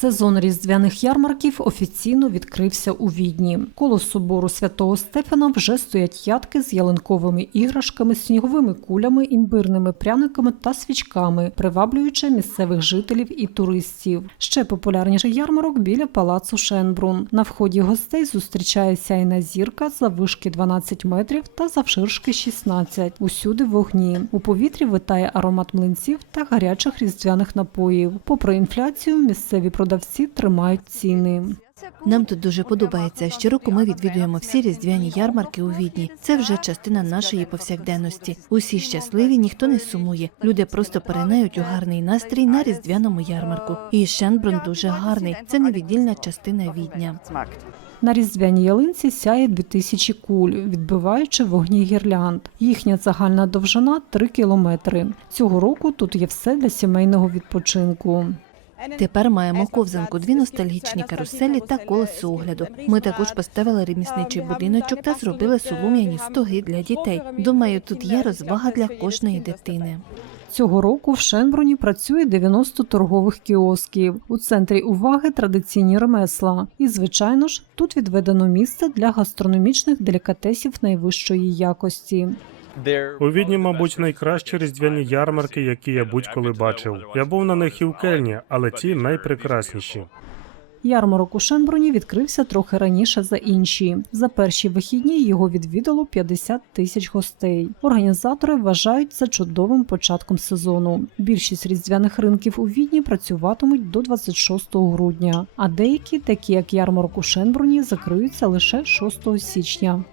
Сезон різдвяних ярмарків офіційно відкрився у Відні. Коло собору святого Стефана вже стоять ядки з ялинковими іграшками, сніговими кулями, імбирними пряниками та свічками, приваблюючи місцевих жителів і туристів. Ще популярніший ярмарок біля палацу Шенбрун. На вході гостей зустрічає сяйна зірка заввишки 12 метрів та завширшки 16. Усюди вогні. У повітрі витає аромат млинців та гарячих різдвяних напоїв. Попри інфляцію, місцеві продавці тримають ціни. Нам тут дуже подобається. Щороку ми відвідуємо всі різдвяні ярмарки у Відні. Це вже частина нашої повсякденності. Усі щасливі, ніхто не сумує. Люди просто перенають у гарний настрій на різдвяному ярмарку. І Шенбрун дуже гарний. Це невіддільна частина Відня. На різдвяній ялинці сяє 2000 куль, відбиваючи вогні гірлянд. Їхня загальна довжина 3 кілометри. Цього року тут є все для сімейного відпочинку. Тепер маємо ковзанку, дві ностальгічні каруселі та колесо огляду. Ми також поставили ремісничий будиночок та зробили солом'яні стоги для дітей. Думаю, тут є розвага для кожної дитини. Цього року в Шенбруні працює 90 торгових кіосків. У центрі уваги традиційні ремесла. І, звичайно ж, тут відведено місце для гастрономічних делікатесів найвищої якості. У Відні, мабуть, найкращі різдвяні ярмарки, які я будь-коли бачив. Я був на них і в Кельні, але ті найпрекрасніші. Ярмарок у Шенбруні відкрився трохи раніше за інші. За перші вихідні його відвідало 50 тисяч гостей. Організатори вважають це чудовим початком сезону. Більшість різдвяних ринків у Відні працюватимуть до 26 грудня, а деякі, такі як ярмарок у Шенбруні, закриються лише 6 січня.